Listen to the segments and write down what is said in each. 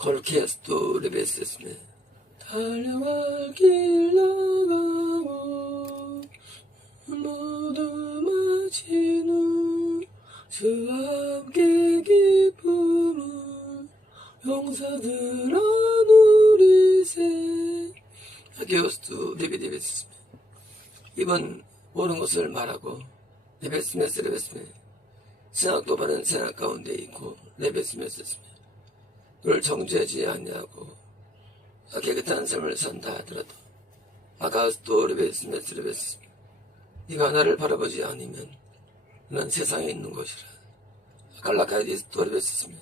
걸케스토 레베스스네 달려갈 길 나가고 모두 마치는 주와 함께 기쁨을 용사들아 누리세. 아게오스토 레베데베스네. 이번 모든 것을 말하고 레베스메스 생각도 바른 생각 가운데 있고 레베스메스 너를 정죄하지 아니하고 깨끗한 삶을 산다 하더라도 아가스토 레베스메스 네가 나를 바라보지 않으면 넌 세상에 있는 것이라. 아칼라카이디스토 레베스메스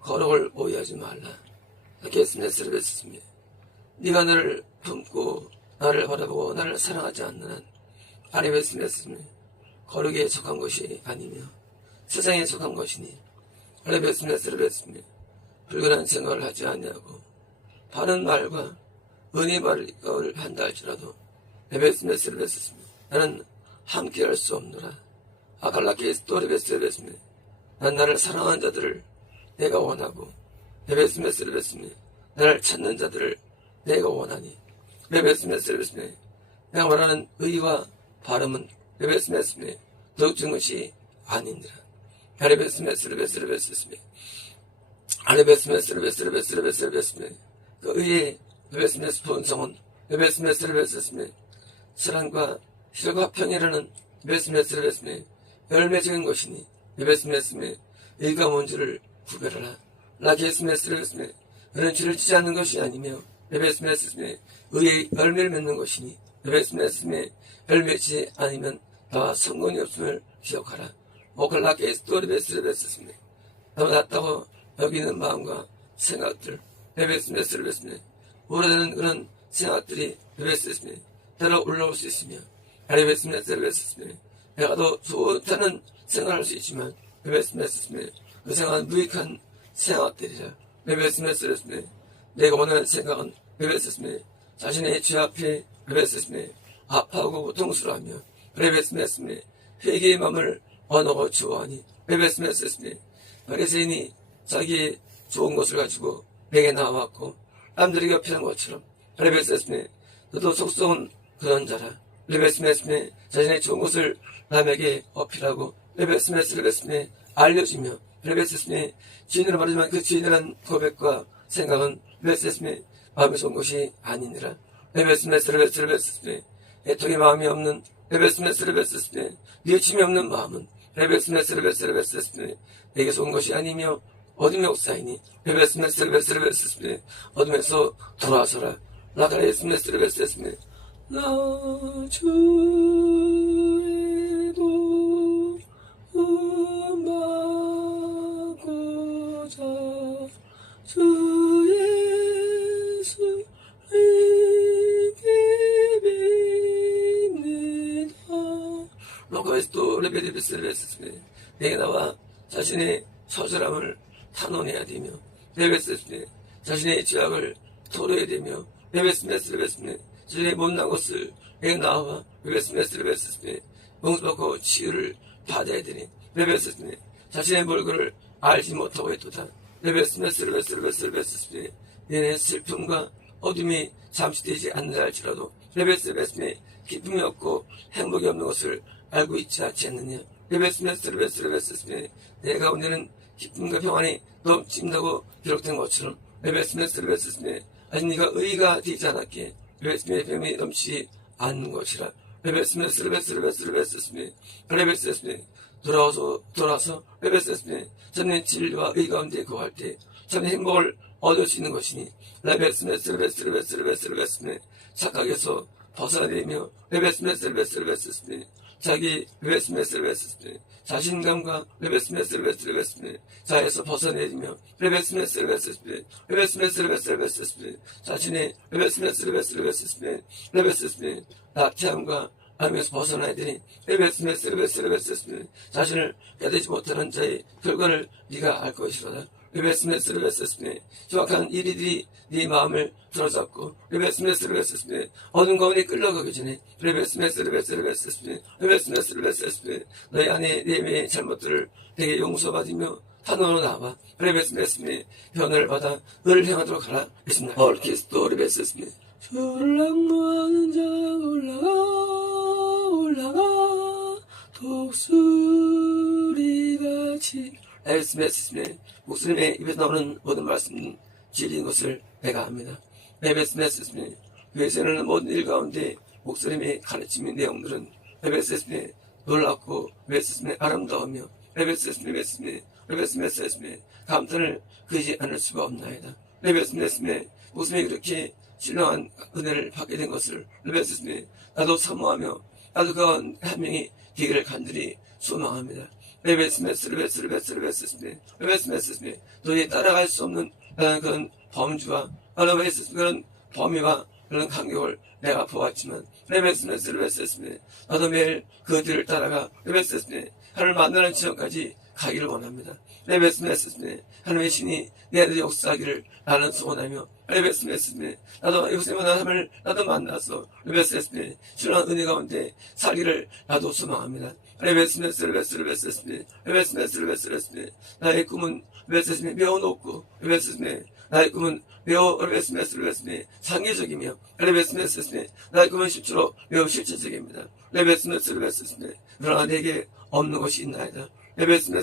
거룩을 오해하지 말라. 아게스메스 네가 나를 품고 나를 바라보고 나를 사랑하지 않는 한 아레베스메스 거룩에 속한 것이 아니며 세상에 속한 것이니 아레베스메스 불근한 생각을 하지 아니하고 바른 말과 은혜 말을 한다 할지라도 레베스메스 나는 함께할 수 없노라. 아칼라케스토 레베스메스 난 나를 사랑하는 자들을 내가 원하고 레베스메스 나를 찾는 자들을 내가 원하니 레베스메스 내가 말하는 의와 바름은 레베스메스 더욱진 것이 아니니라. 아레베스메스 그 의의 레베스메스 본성은 레베스메스 사랑과 실과 평이라는 레베스메스 열매적인 것이니 레베스메스 의가 뭔지를 구별하라. 라게스메스 그는 죄를 지지 않는 것이 아니며 레베스메스 의의 열매를 맺는 것이니 레베스메스 열매지 아니면 나와 성공이 없음을 기억하라. 오클라케스토 레베스메스 너무 낫다고 여기는 마음과 생각들 레베스메스 오래되는 그런 생각들이 레베스메스 때로 올라올 수 있으며 레베스메스 내가 더 좋다는 생각을 할 수 있지만 레베스메스 그 생각은 무익한 생각들이라. 레베스메스 내가 원하는 생각은 레베스메 자신의 죄 앞에 레베스메 아파하고 고통스러워하며 레베스메 회개의 마음을 원하고 좋아하니 레베스메 바리새인이 자기의 좋은 것을 가지고 내게 나와왔고 남들에게 어필한 것처럼 레베스메 너도 속성은 그런 자라. 레베스메 자신의 좋은 것을 남에게 어필하고 레베스메 알려주며 레베스메 주인으로 말하지만 그 주인이라는 고백과 생각은 레베스메 마음이 좋은 것이 아니니라. 레베스메스 애통의 마음이 없는 레베스메스 뉘우침이 없는 마음은 레베스메스 내게 좋은 것이 아니며 어둠의 옥사이니 레베스메스 어둠에서 돌아서라. 라가레스메스 나 주에도 음악고자 주 예수 로코에스토 레베데베스 내게 나와 자신의 처절함을 탄원해야 되며 레베스메 자신의 죄악을 토로해야 되며 레베스메스 자신의 못난 것을 내게 나와 레베스메 용서받고 치유를 받아야 되니 레베스메 자신의 몰골을 알지 못하고 있도다. 레베스메스 내내 슬픔과 어둠이 잠시 되지 않는다 할지라도 레베스메 기쁨이 없고 행복이 없는 것을 알고 있지 않느냐. 레베스메스 내 가운데는 기쁨과 평안이 넘친다고 기록된 것처럼 레베스메스 아직 네가 의가 되지 않았기에 레베스메 병이 넘치지 않는 것이라. 레베스메스 돌아서 레베스메 참된 진리와 의 가운데 거할 때 참된 행복을 얻을 수 있는 것이니 레베스메스 착각에서 벗어나되며 레베스메스 자기 레베스메스 자신감과 레베스메스 자에서 벗어내리며 레베스메스 자신의 레베스메스 나태함과 암에서 벗어나야 되니 레베스메스 자신을 깨닫지 못하는 자의 결과를 네가 알 것이로다. 레베스메스 정확한 이리들이 네 마음을 들어잡고 레베스메스 어둠 가운데 끌려가기 전에 레베스메스 너희 안에 내 매의 잘못들을 내게 용서받으며 탄원으로 나와 레베스메스의 변호를 받아 의를 행하도록 하라 했습니다. 얼키스도 레베스메 주를 낭망하는 자 올라가 독수리같이 레베스메스의 목소림의 입에서 나오는 모든 말씀은 진리인 것을 내가 압니다. 레베스메스의 교회에서는 모든 일 가운데 목소림의 가르침의 내용들은 레베스메스의 놀랍고 레베스메스의 아름다우며 레베스메스의 감탄을 그리지 않을 수가 없나이다. 레베스메스의 목숨이 그렇게 신령한 은혜를 받게 된 것을 레베스메 나도 사모하며 나도 그 한 명이 되기를 간절히 소망합니다. 레베스메 도저히 따라갈 수 없는 그런 범주와 그런 범위와 그런 간격을 내가 보았지만 레베스메 나도 매일 그들을 따라가 레베스메 하나님을 만나는 지점까지 가기를 원합니다. 레베스메 하나님의 신이 내 안에 역사하기를 나는 소원하며 레베스메 나도 이곳에 하나님을 나도 만나서 레베스메 신령한 은혜 가운데 살기를 나도 소망합니다. 레베스메 나의 꿈은 레베스메 매우 높고 레베스메 나의 꿈은 매우 레베스메 상계적이며 레베스메 나의 꿈은 실제로 매우 실제적입니다. 레베스메 그러나 내게 없는 것이 있나이다. 레베스메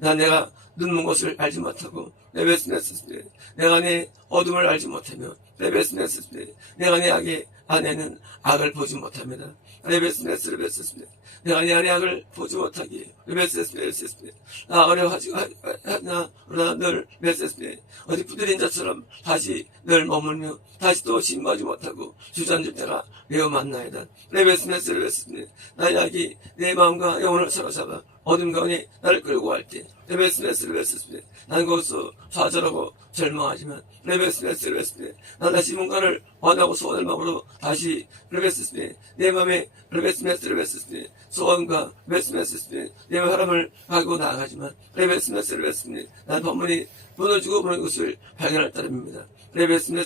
나 내가 눈먼 것을 알지 못하고 레베스메 내가 내 어둠을 알지 못하며 레베스메 내가 내 악의 안에는 악을 보지 못합니다. 레베스메 내가 내 안의 악을 보지 못하기에 레베스메 나 어려워하지 하나 그러나 늘 레베스메 어디 부들린 자처럼 다시 늘 머물며 다시 또 신고하지 못하고 주저앉을 때가 매우 많나이다. 레베스메 나의 악이 내 마음과 영혼을 사로잡아 어둠 가운데 나를 끌고 갈 때 레베스메 난 거기서 좌절하고 절망하지만 레베스메 난 다시 뭔가를 원하고 소원을 마음으로 다시 레베스메 내 마음에 레베스메 소원과 레베스메 내 사람을 가지고 나아가지만 레베스메 난 법문이 무너지고 보는 것을 발견할 따름입니다. 레베스메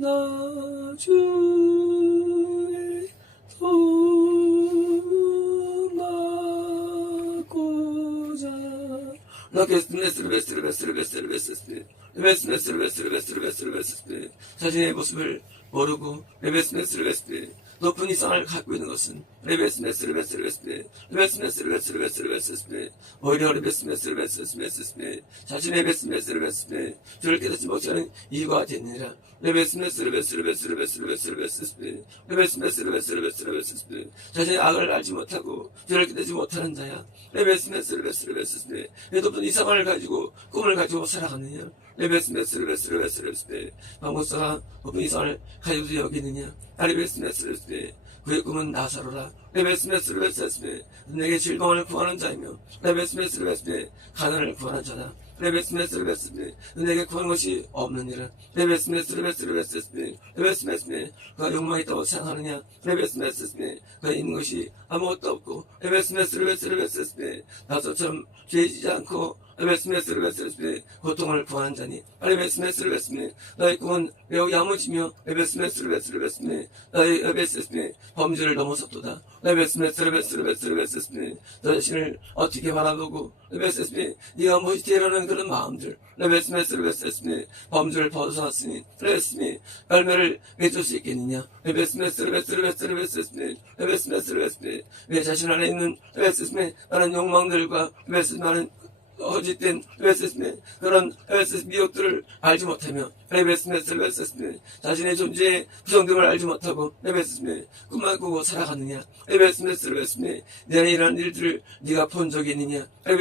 나 주의 도망고자 자신의 모습을 모르고 높은 이상을 갖고 있는 것은 오히려 자신의 저를 깨닫지 못하는 이유가 되느니라. 자신의 악을 알지 못하고 저를 깨닫지 못하는 자야. 왜 높은 이상을 가지고 꿈을 가지고 살아가느냐. 방법사가 높은 이상을 가지고 여기느냐. 그의 꿈은 나사로라. 내게 질병을 구하는 자이며 가난을 구하는 자다. 내게 구하는 것이 없느니라. 그가 욕망이 있다고 생각하느냐. 그가 있는 것이 아무것도 없고 나처럼 죄지지 않고 고통을 구하는 자니 나의 꿈은 매우 야무지며 나의 범죄를 넘어섰도다. 너 자신을 어떻게 바라보고 네가 무엇이 되려는 그런 마음들 범죄를 벗어났으니 열매를 맺을 수 있겠느냐. 내 자신 안에 있는 많은 욕망들과 많은 허짓된 그런 미혹들을 알지 못하며 자신의 존재의 부정됨을 알지 못하고 꿈만 꾸고 살아가느냐. 내 안에 이러한 일들을 네가 본 적이 있느냐. 내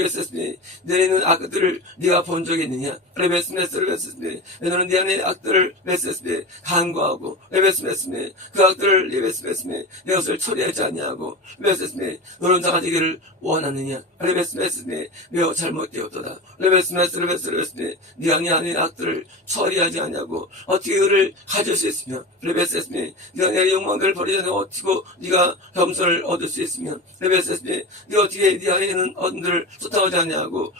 안에 있는 악들을 네가 본 적이 있느냐. 너는 내 안의 악들을 간과하고 그 악들을 내 것을 처리하지 않냐고 너는 자가 되기를 원하느냐. 매우 잘못되었도다. 네가 네 안의 악들을 처리하지 않냐고 어떻게 그를 가질 수 있으며 네가 내 욕망들을 버리지 않고 어떻게 네가 겸손을 얻을 수 있으며 네가 어떻게 네 안에 있는 어둠들을 소탕하지 않냐고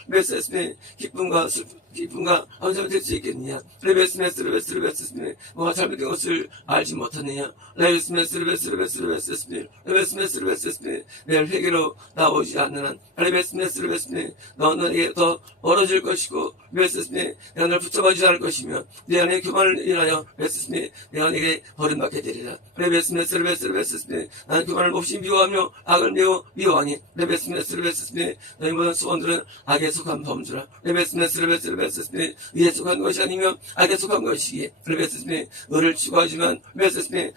기쁨과 슬픔 기쁨과 감사가 될 수 있겠느냐. 레베스메스르베스르베스스네. 뭐가 잘못된 것을 알지 못하느냐. 레베스메스르베스르베스르베스스네. 레베스메스르베스스네. 내일 회개로 나오지 않는 한 레베스메스르베스네. 너에게 더 멀어질 것이고 레베스스네. 내가 널 붙잡아주지 않을 것이며 내 안에 교만을 인하여 레베스스네. 내가 내게 버림받게 되리라. 레베스메스르베스르베스스네. 나는 교만을 몹시 미워하며 악을 매우 미워하니 레베스메스르베스스네. 너희 모든 소원들은 악에 속한 범주라. 레베스메스르베스르베스스네. 의에 속한 것이 아니며 악에 속한 것이기에 레베스스네. 의를 추구하지만 레베스스네.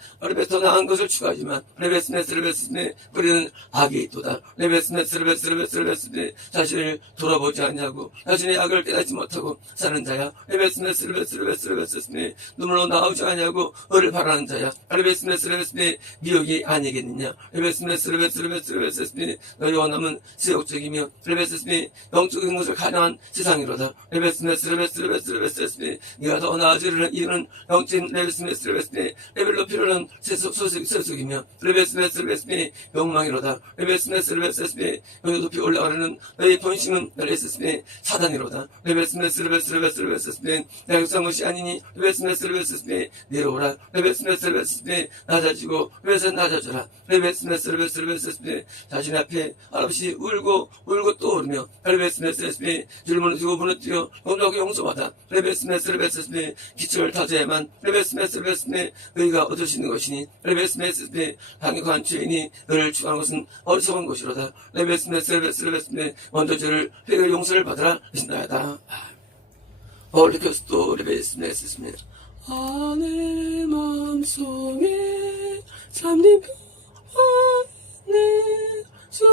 더 나은 것을 추구하지만 레베스메스르베스스네. 우리는 악이 있도다. 레베스메스르베스르베스르베스네. 자신을 돌아보지 않냐고 자신의 악을 깨닫지 못하고 사는 자야. 레베스메스르베스르베스르베스네. 눈물로 나오지 않냐고 의를 바라는 자야. 레베스메스르베스네. 미혹이 아니겠느냐. 레베스메스르베스르베스르베스네. 너희 원함은 세욕적이며 레베스네. 영적인 것을 가능한 세상이로다. 레베스메스르베스르베스르베스네. 네가 더 나아지려는 이유는 영적인 레베스메스르베스네. 레벨로 필요한 세속이며 레베스메스르베스네. 욕망이로다. 레베스메스르베스네. 여기 높이 올라가려는 너희 본심은 레베스네. 사단이로다. 레베스메스르베스르베스르베스네. 내가 역사한 것이 아니니 레베스메스르베스네. 내려오라. 레베스메스르베스네. 낮아지고 레베스 낮아져라. 레베스메스르베스르베스네. 자신 앞에 한없이 울고 또 울며 레베스메스르베스네. 주를 무너뜨리고 무너뜨려 용서하고 용서받아. 레베스메스르베스네. 기초를 다져야만 레베스메스르베스네. 의가 얻을 수 있는 것이니 레베스메스르베스네. 강력한 죄인이 너를 추구하는 것은 어리석은 것이로다. 레베스메스르베스네. 먼저 주를 회개 용서를 받으라 하신다하다. 홀리교스도 레베스메스네. 내 마음속에 참된 평화네. 주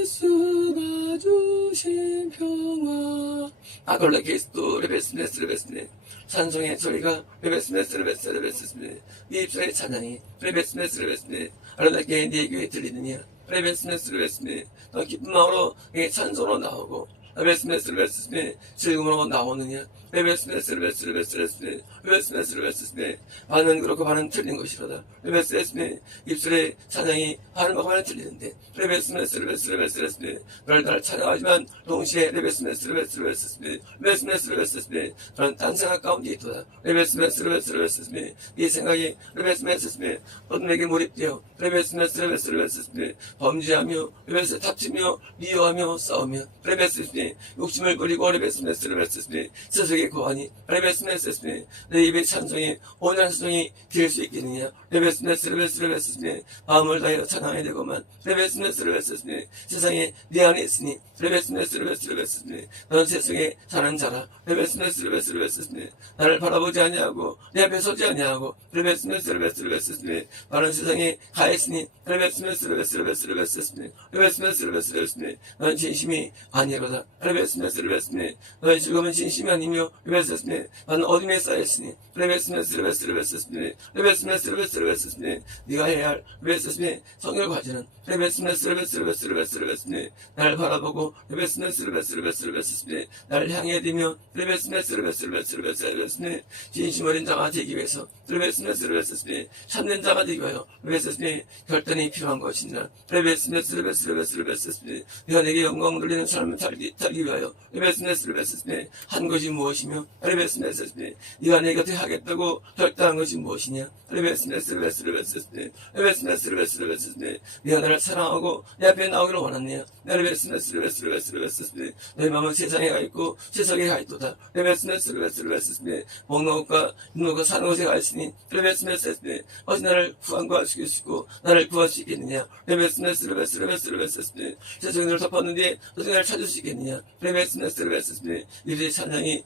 예수가 주신 평화. 아골라케스도 레베스메스르베스네. 찬송의 소리가 레베스메스르베스르베스네. 네 입술의 찬양이 레베스메스르베스네. 아름답게 네 귀에 들리느냐. 레베스메스르베스네. 너 기쁜 마음으로 네 찬송으로 나오고 레베스메스르베스네. 즐거움으로 나오느냐. 레베스메스르베스르베스네. 레베스메스르베스네. 반은 그렇고 반은 틀린 것이로다. 레베스메스네. 입술의 찬양이 반은 반은 틀리는데 레베스메스르베스르베스네. 너를 찬양하지만 동시에 레베스메스르베스르베스네. 레베스메스르베스네. 너는 딴 생각 가운데 있도다. 레베스메스르베스르베스네. 이 생각이 레베스메스네. 어둠에게 몰입되어 레베스메스르베스르베스네. 범죄하며 레베스 다투며 미워하며 싸우며 레베스메스네. 욕심을 버리고 레베스메스르베스네. 세속의 고하니 레베스메스네. 내 입의 찬송이 온전한 찬송이 될 수 있겠느냐. 레베스메스르베스네. 마음을 다하여 찬양해야 되고만 레베스메스르베스네. 세상에 내 안에 있으니 레베스메스르베스네. 너는 세상에 사는 자라. 레베스메스르베스네. 나를 바라보지 아니하고 내 앞에 서지 아니하고 레베스메스르베스네. 바른 세상에 가 있으니 레베스메스르베스네. 레베스메스르베스네. 너는 진심이 아니로다. 레베스메스르베스네. 너의 즐거움은 진심이 아니며 레베스메스네. 나는 어둠에 쌓였으니 레베스메스르베스네. 레베스메스르베스네. 네가 해야 할 레베스메 성결 과제는 레베스메스르베스네. 나를 바라보고 레베스메스르베스네. 나를 향해 되며 레베스메스르베스네. 진심 어린 자가 되기 위해서 레베스메스르베스네. 참된 자가 되기 위하여 레베스메 결단이 필요한 것이니라. 레베스메스르베스네. 네가 내게 영광 돌리는 삶을 살기 위하여 레베스메스르베스네. 한 것이 무엇이며 레베스메스네. 네가 내 곁에 하겠다고 결단한 것이 무엇이냐. 레베스메스르베스네. 레베스메스르베스네. 네가 나를 사랑하고 내 앞에 나오기를 원하느냐. 레베스메스르베스네. 내 마음은 세상에 가 있고 세상에 가 있도다. 레베스메스르베스네. 먹는 것과 입는 것과 사는 것에 가 있으니 레베스메스네. 어찌 나를 구원할 수 있고 나를 구할 수 있겠느냐. 레베스메스르베스네. 세상에 너를 덮었는데 어찌 나를 찾을 수 있겠느냐. 레베스메스네. 이들의 찬양이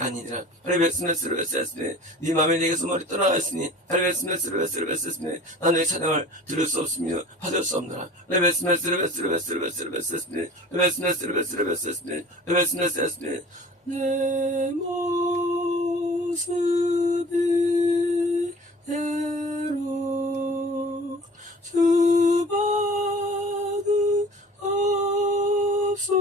아니니라. 레베스메스네. 네 마음에 내게서 머리 떠나가 있으니 레베스메스네. 나는 내 찬양을 들을 수 없으며 받을 수 없노라. 레베스메스네. 내 모습이 대로 주 받으옵소서.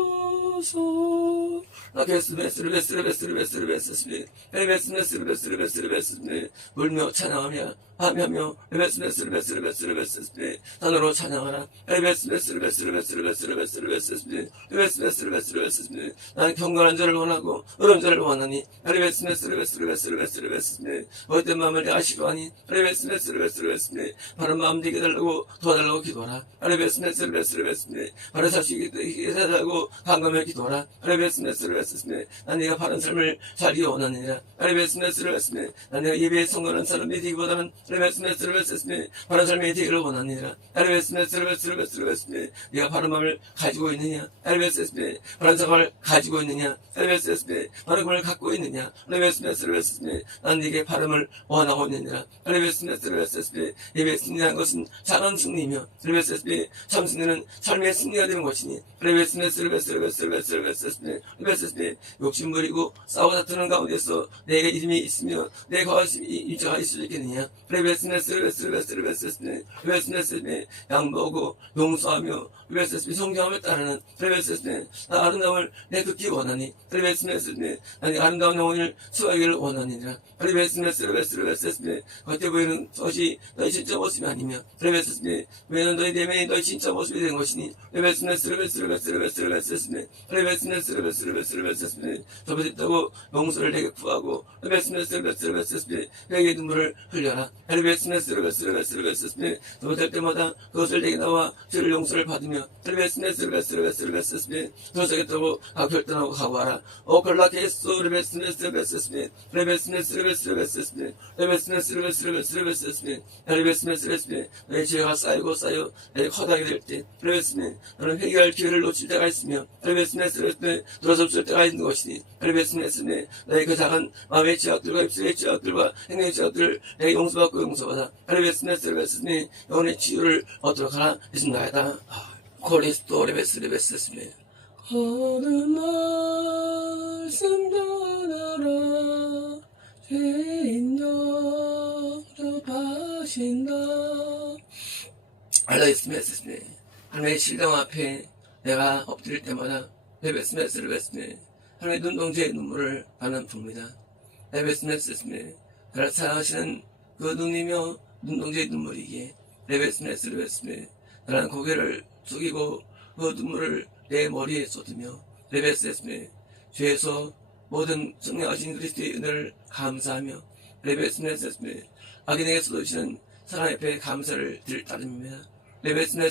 주소 라케스메스르베스르베스르베스르베스르베스르베스르 에베스메스르베스르베스르베스르베스르 울며 찬양하며 하며 에베스메스르베스르베스르베스르베스르 단으로 찬양하라 에베스메스르베스르베스르베스르베스르베스르 에베스메스르베스르베스르베스르 나는 경건한 자를 원하고 의로운 자를 원하니 에베스메스르베스르베스르베스르베스르 어떤 마음을 내가 싫어하니 에베스메스르베스르베스르베스르 바른 마음 되게 달라고 도와달라고 기도하라 에베스메스르베스르베스르 바른 사실이 해달라고 강감해 기도하라 에베스메스르베스르 난 네가 바른 삶을 살기 원하느니라 에베스메스르베스르 난 내가 예배에 성공하는 사람이 되기보다는 에베스메스르베스르 바른 삶이 되기를 원하느니라 에베스메스르베스르베스르베스르 네가 바른 마음을 가지고 있느냐 에베스메스르 바른 생각을 가지고 있느냐 에베스메스르 바른 꿈을 갖고 있느냐 에베스메스르베스르 난 네게 바름을 원하고 있느니라 에베스메스르베스르 예배의 승리한 것은 작은 승리이며 에베스메스르 참 승리는 삶의 승리가 되는 것이니 에베스메스르베스르베스르베스르베스르 욕심 부리고 싸워 다투는 가운데서 내게 이름이 있으며 내 거하심이 일정하게 있을 수 있겠느냐 에베스메스르베스르베스르베스르 양보하고 용서하며 성경함을 따르는 나 아름다움을 내 극기 원하니 나의 아름다운 영혼을 수하기를 원하니라 겉에 보이는 것이 너의 진짜 모습이 아니며 왜는 너의 내면이 너의 진짜 모습이 된 것이니 잘못했다고 용서를 내게 구하고 내게 눈물을 흘려라 잘못할 때마다 그것을 내게 나와 죄를 용서를 받으며 그것하겠다고 결단하고 각오하라 오컬라케스 내 죄가 쌓이고 쌓여 내 허당이 될때 너는 회개할 기회를 놓칠 때가 있으며 돌아섰을 때가 있는 것이니 나의 그 작은 마음의 죄악들과 입술의 죄악들과 행동의 죄악들을 내게 용서받고 용서받아 영혼의 치유를 얻도록 하라 했습니다. 코리스도 레베스레베스네 거듭 말씀 전하라 죄인 영접하신다 알라이스메스네 하나님의 실령 앞에 내가 엎드릴 때마다 레베스메스레베스네 하나님의 눈동자의 눈물을 나는 봅니다. 레베스메스네 나를 사랑하시는 그 눈이며 눈동자의 눈물이기에 레베스메스레베스네 나는 고개를 숙이고 그 눈물을 내 머리에 쏟으며 레베스메 죄에서 모든 승리하신 그리스도의 은혜를 감사하며 레베스메 악인에게 쏟으시는 사랑 앞에 감사를 드릴 따름입니다. 레베스메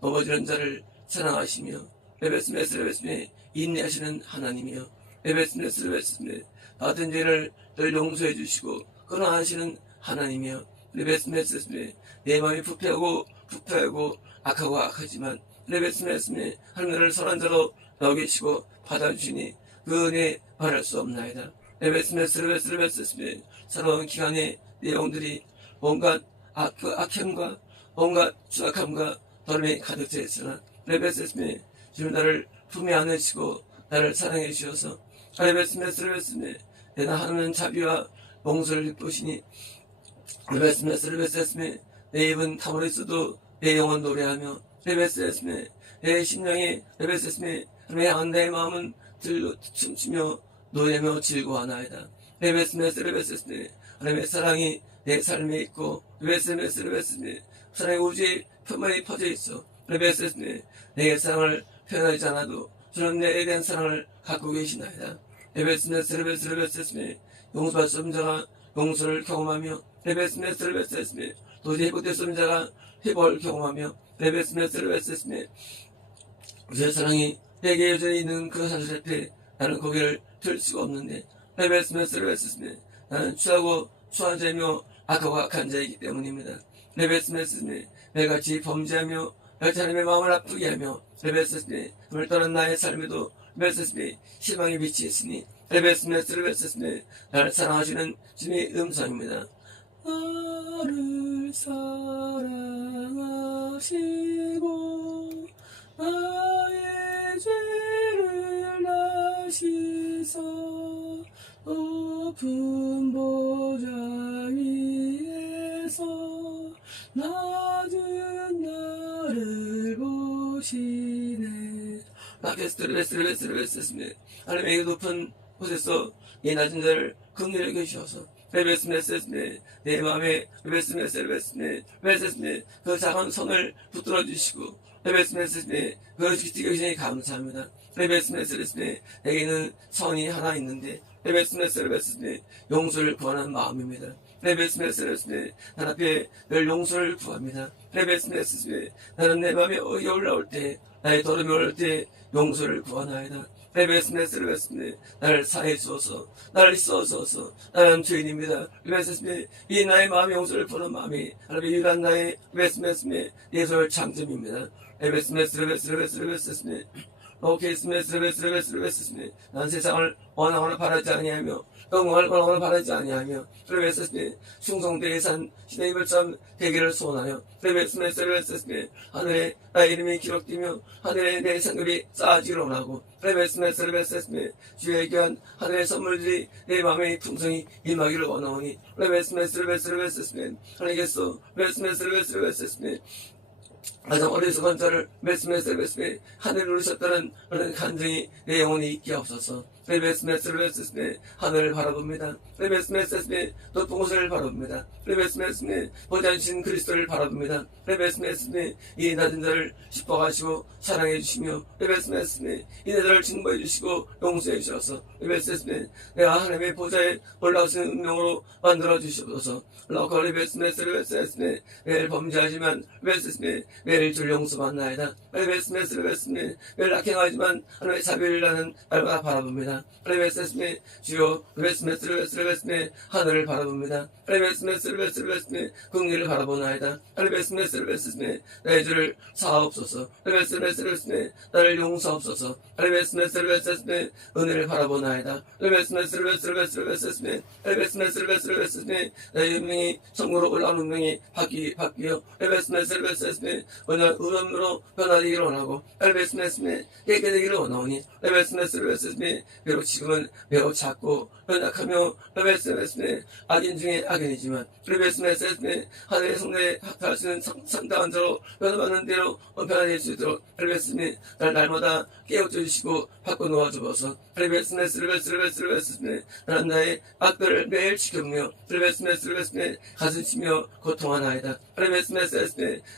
넘어지는 자를 사랑하시며 레베스메 인내하시는 하나님이여 레베스메 받은 죄를 늘 용서해 주시고 끊어하시는 하나님이여 레베스메 내 마음이 부패하고 악하고 악하지만 레베스메 하늘을 선한 자로 여기시고 받아주시니 그 은혜 말할 수 없나이다. 레베스메 새로운 기간의 내용들이 온갖 악행과 온갖 추악함과 더러움이 가득 차 있으나 레베스메 주님 나를 품에 안으시고 나를 사랑해 주셔서 레베스메 내가 하는 자비와 용서를 베푸시니 레베스메 내 입은 탐으로 있어도 내 영혼 노래하며 레베스메 내 심령이 레베스메 향한 내 마음은 들로 춤추며 노래며 즐거워하나이다. 레베스메 하나님의 사랑이 내 삶에 있고 레베스메 사랑의 우주에 표면이 퍼져 있어 레베스메 내게 사랑을 표현하지 않아도 주는 내에 대한 사랑을 갖고 계시나이다. 레베스메 용서할 수 없는 자가 용서를 경험하며 레베스메 도저히 회복될 수 없는 자가 회복을 경험하며 레베스메 제 사랑이 내게 여전히 있는 그 사실 앞에 나는 고개를 들 수가 없는데 레베스메 나는 추하고 추한 자이며 악하고 악한 자이기 때문입니다. 레베스메 매일같이 범죄하며 하나님의 마음을 아프게 하며 레베스메 오늘 떠난 나의 삶에도 레베스메 희망의 빛이 있으니 레베스메 나를 사랑하시는 주님의 음성입니다. 나를 사랑하시고 나의 죄를 나시사 높은 보좌 위에서 낮은 나를 보시네 아케스토르베스르베스르베스르베스네 하나님의 높은 곳에서 이 낮은 자를 긍휼히 여기셔서 레베스메스네 내 마음에 레베스메스네 그 작은 손을 붙들어 주시고 레베스메스네 그것을 지키게 해주시니 감사합니다. 레베스메스네 내게는 선이 하나 있는데 레베스메스네 용서를 구하는 마음입니다. 레베스메스네 난 앞에 늘 용서를 구합니다. 레베스메스네 나는 내 마음에 어이 올라올 때 나의 더러움이 올 때 용서를 구하나이다. 레베스메스네 나를 사해 주어서 나를 씻어주어서 나는 죄인입니다. 레베스메 이 나의 마음의 용서를 구하는 마음이 하나님의 유일한 나의 레베스메스네 예술 장점입니다. 레베스메스네 오케이스메스레베스레베스레베스레베스레 난 세상을 원하거나 바라지 아니하며 영광을 원하거나 바라지 아니하며 레베스레 숭성대의 산 시대의 별참 대기를 소원하여 레베스메스레베스레 하늘에 나의 이름이 기록되며 하늘에 내 상급이 쌓아지기를 원하고 레베스메스레베스레 주의 귀한 하늘의 선물들이 내 마음의 풍성이 임하기를 원하오니 레베스메스레베스레베스레 하나님께서 레베스메스레베스레베스레 가장 어리석은 자를 메스메스메스메 하늘을 누르셨다는 그런 간증이 내 영혼에 있게 없어서 레베스메스메스메 하늘을 바라봅니다. 레베스메스메 높은 곳을 바라봅니다. 레베스메스메 보지 않으신 그리스도를 바라봅니다. 레베스메스메 이 낮은 자를 기뻐하시고 사랑해 주시며 레베스메스메 이 낮은 증거해 주시고 용서해 주셔서 레베스메 내가 하나님의 보좌에 올라오시는 운명으로 만들어 주시옵소서. 러커 레베스메스메 매일 범죄하지만 레베스메 매일 줄 용서받나이다. 레베스메스메 매일 악행하지만 하나님의 자비를 나는 날마다 바라봅니다. 레베스메 주여 레베스메 하늘을 바라봅니다. 레베스메 긍휼을 바라보나이다. 레베스메 나의 죄를 사하옵소서. 레베스메 나를 용서하옵소서. 레베스메 은혜를 바라보나이다. 레베스메 나의 운명이 성으로 올라오는 운명이 바뀌어 레베스메 오늘 의원으로 변화되기를 원하고 레베스메 깨끗되기를 원하오니 레베스메 비록 지금은 매우 작고 연약하며 레베스메 악인 중에 악인이지만 레베스메 하늘의 성내에 할 수 있는 상당한 자로 변화받는 대로 변화될 수 있도록 레베스메 날마다 깨우쳐 주시고 바꿔 놓아주어서 레베스메 나는 나의 악들을 매일 지켰며 레베스메 가슴치며 고통하나이다. 레베스메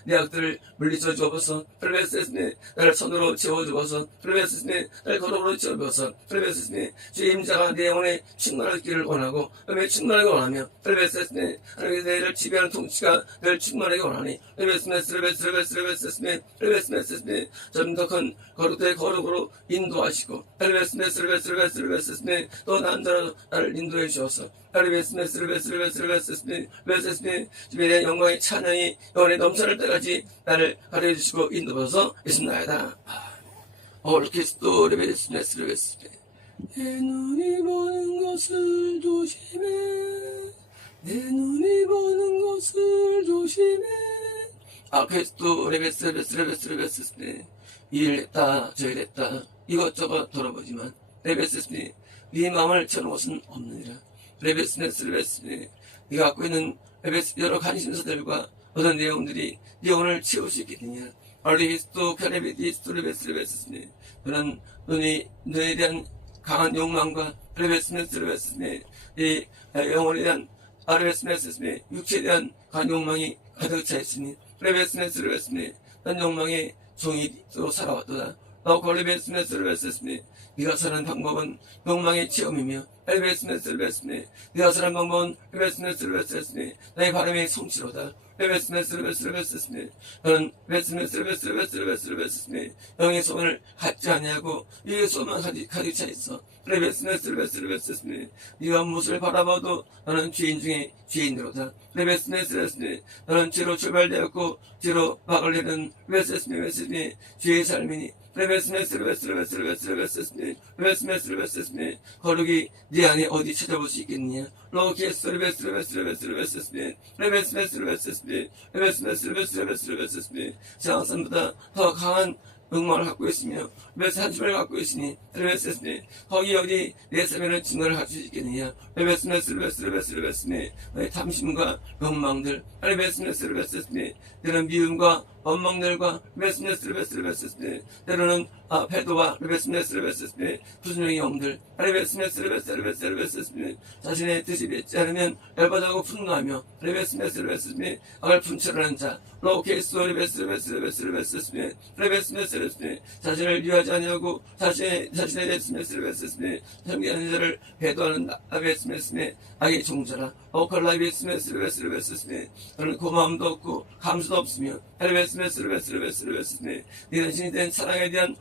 내 악들을 물리쳐 주옵소서. 레베스메 나를 손으로 채워주어서 레베스메 나를 거룩으로 채워주어서 레베스메 주의 임자가 내 영혼에 충만하기를 원하고 충만하게 원하며 레베스메 하나님의 내를 지배하는 통치가 늘 충만하게 원하니 레베스메 좀 더 큰 거룩의 거룩으로 인도하시고 레베스메 또 남자로 나를 인도해 주셔서 레베스메 주의 대한 영광의 찬양이 영혼에 넘쳐날 때까지 나를 가르쳐 주시고 인도하셔서 있습니다. 올케스토 레베스메 내 눈이 보는 것을 조심해 내 눈이 보는 것을 조심해 아케스토 레베스메 이일했다 저일했다 이것저것 돌아보지만 레베스메 네 마음을 채우는 것은 없느니라. 레베스메 네가 갖고 있는 여러 관심사들과 어떤 내용들이 네 영혼을 채울 수 있겠느냐. 알리히스토 카레베디스토 레베스메 그런 너에 대한 강한 욕망과 레베스메 이 영혼에 대한 레베스메 육체에 대한 강한 욕망이 가득 차 있으니 레베스메 난 욕망의 종이로 살아왔도다. 너고 레베스메 네가 사는 방법은 욕망의 체험이며 레베스메 네가 사는 방법은 레베스메 나의 바람의 성취로다. 레베스메 너는 레베스메 영의 소원을 갖지 아니하고 이의 소원만 가득 차 있어. 레베스메 네가 무엇을 바라봐도 너는 죄인 중에 죄인으로다. 레베스메 너는 죄로 출발되었고 죄로 막을 내는 레베스메 죄의 삶이니 레베스메 거룩이 네 안에 어디 찾아볼 수 있겠느냐. 로키에스 레베스메 세상 사람보다 더 강한 욕망을 갖고 있으며 레베스 한심을 갖고 있으니 레베스메 거기 어디 내 삶에는 증거를 할 수 있겠느냐. 레베스메 너의 탐심과 욕망들 레베스메 너는 미움과 원망들과 때로는 패도와 부순영의 영들 자신의 뜻이 맺지 않으면 열받아하고 분노하며 악을 분출하는 자 자신을 위하지 아니하고 자신의 섬기하는 자를 배도하는 악의 종자라 그런 고마움도 없고 감수도 없으며 네 자신이 된 사랑에 대한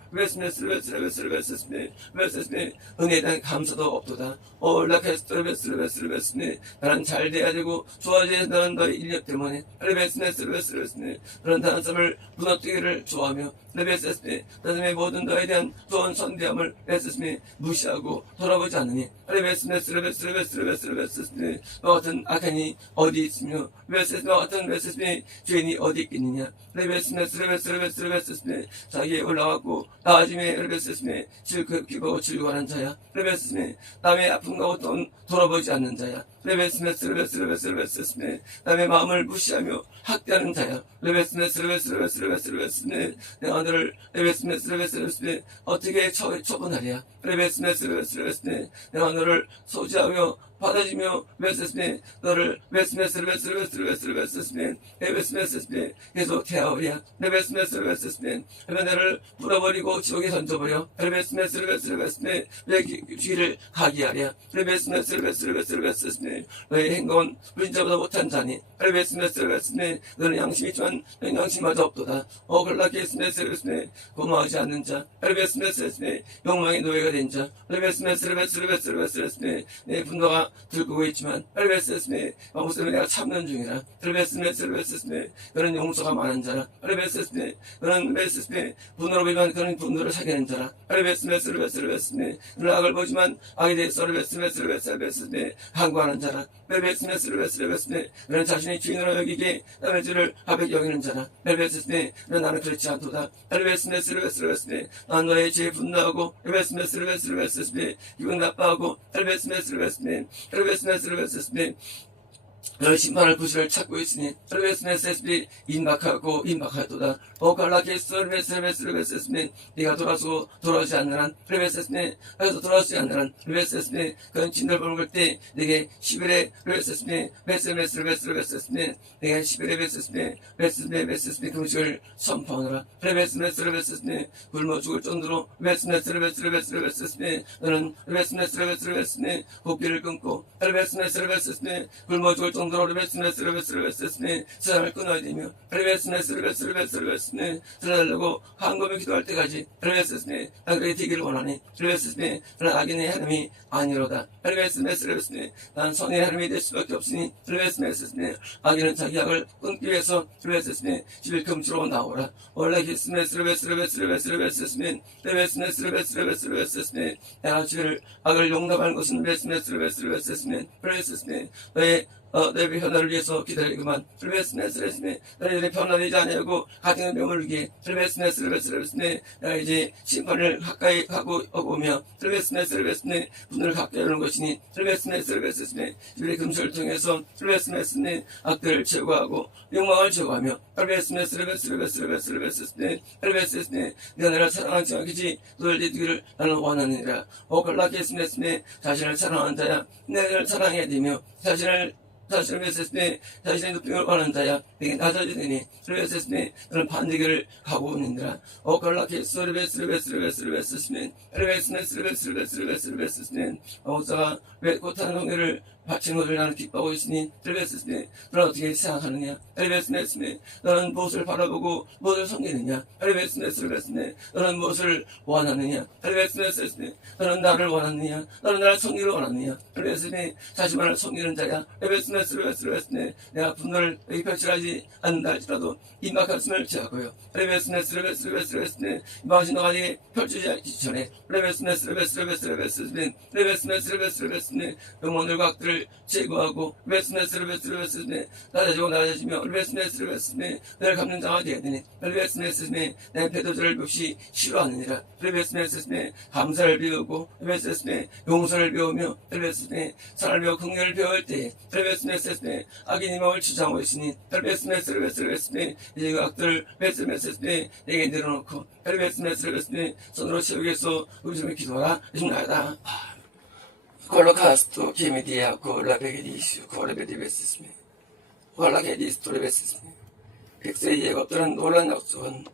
은혜에 대한 감사도 없도다. 나는 잘 돼야 되고 좋아져야 한다는 너의 인력 때문에 그런 다른 사람을 무너뜨기를 좋아하며 나의 모든 너에 대한 좋은 선대함을 무시하고 돌아보지 않으니 너 같은 악한이 어디 있으며 너 같은 죄인이 어디 있겠느냐 자기에 올라왔고 나아짐에 기쁘고 즐거워하는 자야 남의 아픔과 고통 돌아보지 않는 자야 남의 마음을 무시하며 학대하는 자야 내가 너를 어떻게 처분하랴 내가 너를 소지하며 받아주며 너를 계속 태워오랴 너를 물어버리고 지옥에 던져버려 내 귀를 가기하랴 너의 행동은 불인자보다 못한 자니 너는 양심이 있지만 너는 양심마저 없도다 고마워하지 않는 자 욕망의 노예가 된 자 내 분노가 들고 있지만 마음속에 내가 참는 중이라 그런 용서가 많은 자라 그런 분노로 보면 그런 분노를 사귀는 자라 그런 악을 보지만 악에 대해서 항구하는 자라 그런 자신의 주인으로 여기게 남의 죄를 가볍게 여기는 자라 그런 나는 그렇지 않도다 난 너의 죄에 분노하고 기분 나빠하고 너의 심판할 구실을 찾고 있으니 임박하고 임박하도다 네가 돌아서고 돌아오지 않는 한 그래서 돌아오지 않는 한 그런 진을 보는 때 내게 11회 내가 11회 금식을 선포하노라 굶어 죽을 정도로 너는 고기를 끊고 굶어 죽을 정도로 세상을 끊어야 되며 들어달라고 한금에 기도할 때까지 난 그렇게 되기를 원하니 그런 악인의 하나님이 아니로다 난 선의 하나님이 될 수밖에 없으니 악인은 자기 악을 끊기 위해서 집을 금치러 나오라 원래 내가 주를 악을 용납하는 것은 너의 변화를 위해서 기다리구만 너희들의 변화되지 않냐고 가정의 명을 위해 내가 이제 심판을 가까이 가고 오며 분을 가까이 오는 것이니 주의 금식을 통해서 악들을 제거하고 욕망을 제거하며 내가 나를 사랑하는 자가 그지 너를 되기를 나는 원하느니라 자신을 사랑하는 자야 내가 사랑해야 되며 자신의 높임을 원하는 자야 내게 낮아지더니 그런 반대기를 가고 오는니라 목사가 왜 꽃하는 홍해를 바치는 것을 나는 기뻐하고 있으니 너는 어떻게 생각하느냐 너는 무엇을 바라보고 무엇을 섬기느냐 너는 무엇을 원하느냐 너는 나를 원하느냐 너는 나를 섬기를 원하느냐 자신만을 섬기는 자야 내가 분노를 펼칠하지 않는다 할지라도 임박했음을 제하고요 임박하신 너가 내게 펼치지 전에 영혼들과 악들을 죄를 제거하고 베스메스르베스르베스네 낮아지고 낮아지며 베스메스르베스네 너를 갚는 자가 되어야 되니 베스메스네 내 배도자를 없이 싫어하느니라 베스메스네 감사를 배우고 베스메스네 용서를 배우며 베스메스네 사랑을 배우고 긍휼을 배울 때에 베스메스네 악인이 마음을 주장하고 있으니 베스메스르베스르베스네 이제 그 악들을 베스메스네 내게 내려놓고 베스메스르베스네 손으로 채우기 위해서 우리 좀 기도하라 주나이다. 콜로카스토 키미디아코 라베게디슈 코레베디베스스미 콜라게디스토레베스스미 백세의 예법들은 놀란 약속은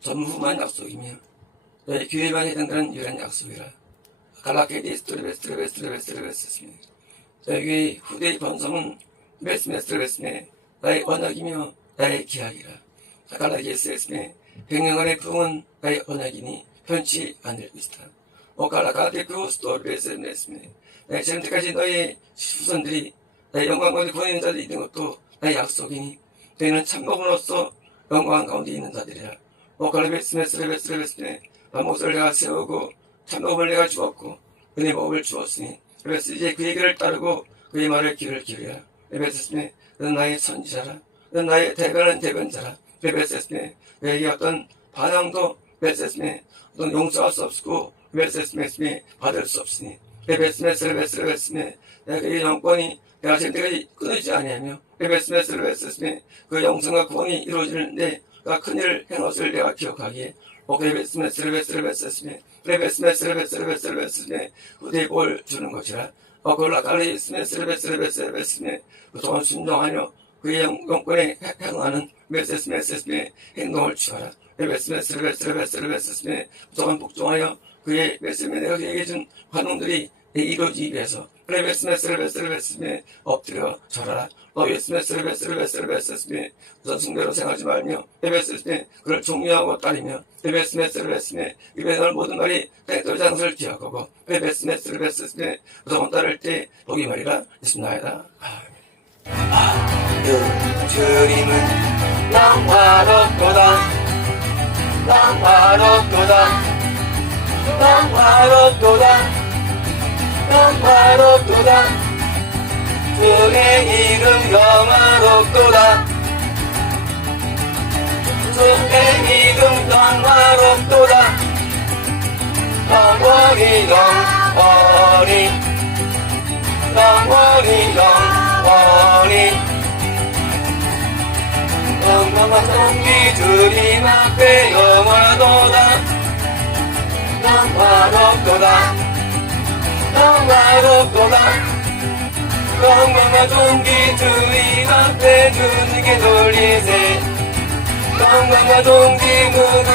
전무후무한 약속이며 너의 기회만 해당되는 유일한 약속이라. 갈라게디스토레베스스미 너에게 후대의 번성은 베스메스레베스네 나의 언약이며 나의 기약이라. 갈라게스레스네 백년간의 부흥은 나의 언약이니 변치 않을 것이다. 오갈라가데크스토레베스네 지금까지 너의 후손들이 나의 영광 가운데 구원의 자들이 있는 것도 나의 약속이니 너희는 참복으로서 영광 가운데 있는 자들이라. 오갈라베스메스레베스네 목소리를 내가 세우고 참복을 내가 주었고 은혜의 복을 주었으니 레베스 이제 그의 길을 따르고 그의 말을 귀를 기울여라. 레베스네 너는 나의 선지자라. 너는 나의 대변한 대변자라. 레베스네 너에게 어떤 반항도 레베스네 어떤 용서할 수 없고 레베스네 받을 수 없으니 레베스네 내가 그의 영권이 내가 지금까지 끊어지지 아니하며 레베스네 그 영성과 구원이 이루어지는데 그 큰 일을 한 것을 내가 기억하기에 레베스네 후대의 복을 주는 것이라. 오갈라갈리스메스레베스네 그동안 순종하며 그의 영권에 행하는 메세스메 행동을 취하라. 레베스메스레베스네 그동안 복종하여 그의 메세메 내가 그에게 준 환웅들이 이루어지기 위해서 레베스메스레베스네 엎드려 절하라. 레베스메스레베스네 우선 숭배로 생각하지 말며 레베스네 그를 종류하고 따르며 레베스메스레베스네 입에 널 모든 말이 땡떨 장소를 기억하고 레베스메스레베스네 그동안 따를 때 복이 말이라 있습나이다. 주님은 영화롭도다 영화롭도다 영화롭도다 영화롭도다 주의 이름 영화롭도다 주의 이름 영화롭도다 영원히 영원히 영원히 영원히 영광과 존귀 주님 앞에 영화로다 영화롭도다 영화롭도다 영광과 존귀 주님 앞에 주님께 돌리세 영광과 존귀 무대